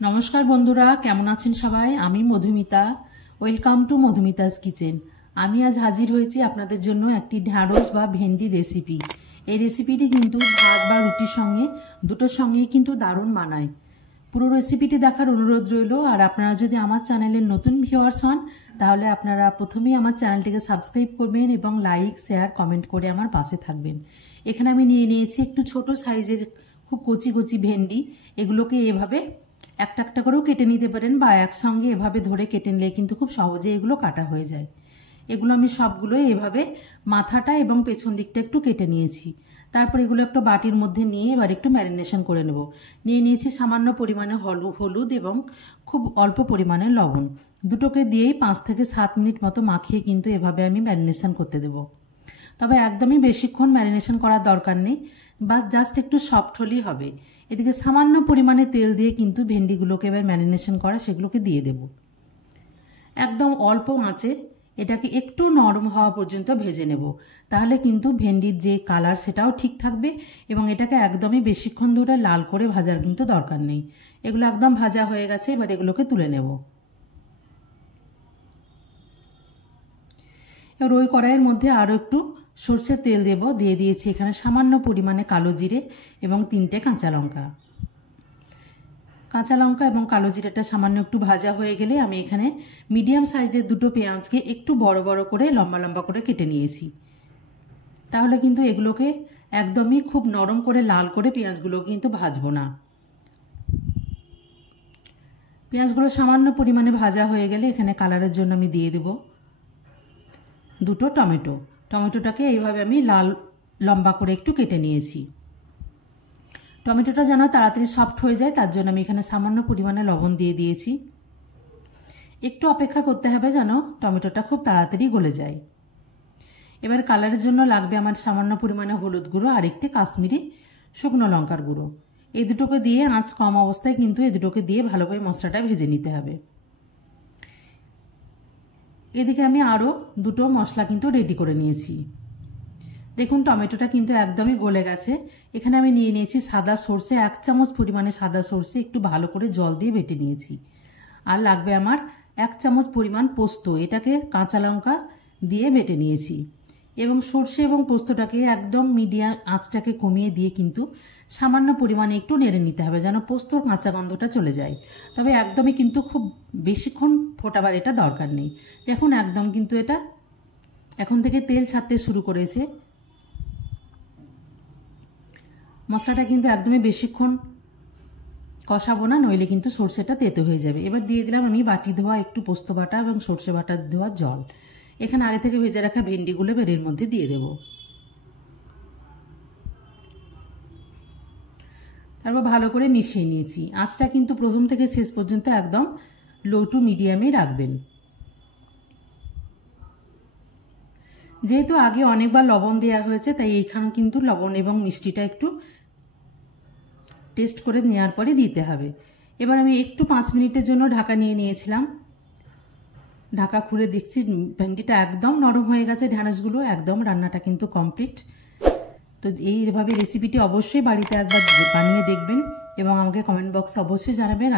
নমস্কার বন্ধুরা, কেমন আছেন সবাই? আমি Madhumita. Welcome to Madhumita's kitchen. আমি আজ হাজির হয়েছি আপনাদের জন্য একটি ঢ্যাঁড়স বা ভেন্ডি রেসিপি। এই রেসিপিটি কিন্তু ভাত বা রুটির সঙ্গে দুটোর সঙ্গেই কিন্তু দারুণ মানায়। পুরো রেসিপিটি দেখার অনুরোধ রইল। আর আপনারা যদি আমার চ্যানেলের নতুন ভিউয়ার্স হন তাহলে আপনারা প্রথমেই আমার চ্যানেলটিকে সাবস্ক্রাইব করবেন এবং লাইক, শেয়ার, কমেন্ট করে আমার পাশে থাকবেন। এখানে আমি নিয়ে নিয়েছি একটু ছোট সাইজের খুব কচি কচি ভেন্ডি। এগুলোকে এভাবে একটা একটা করেও কেটে নিতে পারেন বা একসঙ্গে এভাবে ধরে কেটে নিলে কিন্তু খুব সহজে এগুলো কাটা হয়ে যায়। এগুলো আমি সবগুলো এভাবে মাথাটা এবং পেছন দিকটা একটু কেটে নিয়েছি। তারপর এগুলো একটা বাটির মধ্যে নিয়ে এবার একটু ম্যারিনেশন করে নেব। নিয়ে নিয়েছি সামান্য পরিমাণে হলুদ এবং খুব অল্প পরিমাণে লবণ। দুটোকে দিয়েই 5 থেকে 7 মিনিট মতো মাখিয়ে কিন্তু এভাবে আমি ম্যারিনেশন করতে দেবো। তবে একদমই বেশিক্ষণ ম্যারিনেশন করার দরকার নেই, বা জাস্ট একটু সফট হলেই হবে। এদিকে সামান্য পরিমাণে তেল দিয়ে কিন্তু ভেন্ডিগুলোকে এবার ম্যারিনেশন করা সেগুলোকে দিয়ে দেব। একদম অল্প আঁচে এটাকে একটু নরম হওয়া পর্যন্ত ভেজে নেব। তাহলে কিন্তু ভেন্ডির যে কালার সেটাও ঠিক থাকবে এবং এটাকে একদমই বেশিক্ষণ ধরে লাল করে ভাজার কিন্তু দরকার নেই। এগুলো একদম ভাজা হয়ে গেছে, এবার এগুলোকে তুলে নেব। এবার ওই কড়াইয়ের মধ্যে আরও একটু সরষের তেল দেব। দিয়ে দিয়েছি এখানে সামান্য পরিমাণে কালো জিরে এবং 3টে কাঁচা লঙ্কা। কাঁচা লঙ্কা এবং কালো জিরেটা সামান্য একটু ভাজা হয়ে গেলে আমি এখানে মিডিয়াম সাইজের দুটো পেঁয়াজকে একটু বড় বড় করে লম্বা লম্বা করে কেটে নিয়েছি। তাহলে কিন্তু এগুলোকে একদমই খুব নরম করে লাল করে পেঁয়াজগুলো কিন্তু ভাজবো না। পেঁয়াজগুলো সামান্য পরিমাণে ভাজা হয়ে গেলে এখানে কালারের জন্য আমি দিয়ে দেব দুটো টমেটো। টমেটোটাকে এইভাবে আমি লাল লম্বা করে একটু কেটে নিয়েছি। টমেটোটা যেন তাড়াতাড়ি সফট হয়ে যায় তার জন্য আমি এখানে সামান্য পরিমাণে লবণ দিয়ে দিয়েছি। একটু অপেক্ষা করতে হবে যেন টমেটোটা খুব তাড়াতাড়ি গলে যায়। এবার কালারের জন্য লাগবে আমার সামান্য পরিমাণে হলুদ গুঁড়ো আর একটি কাশ্মীরি শুকনো লঙ্কার গুঁড়ো। এই দুটোকে দিয়ে আঁচ কম অবস্থায় কিন্তু এই দুটোকে দিয়ে ভালো করে মশলাটা ভেজে নিতে হবে। এদিকে আমি আরও দুটো মশলা কিন্তু রেডি করে নিয়েছি। দেখুন টমেটোটা কিন্তু একদমই গলে গেছে। এখানে আমি নিয়ে নিয়েছি সাদা সর্ষে, 1 চামচ পরিমাণে সাদা সর্ষে একটু ভালো করে জল দিয়ে বেটে নিয়েছি। আর লাগবে আমার 1 চামচ পরিমাণ পোস্ত, এটাকে কাঁচা লঙ্কা দিয়ে বেটে নিয়েছি। এবং সর্ষে এবং পোস্তটাকে একদম মিডিয়াম আঁচটাকে কমিয়ে দিয়ে কিন্তু সামান্য পরিমাণে একটু নেড়ে নিতে হবে যেন পোস্তর কাঁচা গন্ধটা চলে যায়। তবে একদমই কিন্তু খুব বেশিক্ষণ ফোটাবার এটা দরকার নেই। দেখুন একদম কিন্তু এটা এখন থেকে তেল ছাড়তে শুরু করেছে। মশলাটা কিন্তু একদমই বেশিক্ষণ কষাবো না, নইলে কিন্তু সর্ষেটা তেতো হয়ে যাবে। এবার দিয়ে দিলাম আমি বাটি ধোয়া একটু পোস্ত বাটা এবং সর্ষে বাটা ধোয়া জল। এখানে আগে থেকে ভেজে রাখা ভেন্ডিগুলো এর মধ্যে দিয়ে দেব। তারপর ভালো করে মিশিয়ে নিয়েছি। আঁচটা কিন্তু প্রথম থেকে শেষ পর্যন্ত একদম লো টু মিডিয়ামেই রাখবেন। যেহেতু আগে অনেকবার লবণ দেওয়া হয়েছে তাই এইখানে কিন্তু লবণ এবং মিষ্টিটা একটু টেস্ট করে নেওয়ার পরে দিতে হবে। এবার আমি একটু 5 মিনিটের জন্য ঢাকা নিয়ে নিয়েছিলাম। ঢাকা খুলে দেখছি ভেন্ডিটা একদম নরম হয়ে গেছে, ঢ্যাঁড়সগুলো একদম, রান্নাটা কিন্তু কমপ্লিট। তো এইভাবে রেসিপিটি অবশ্যই বাড়িতে একবার বানিয়ে দেখবেন এবং আমাকে কমেন্ট বক্সে অবশ্যই জানাবেন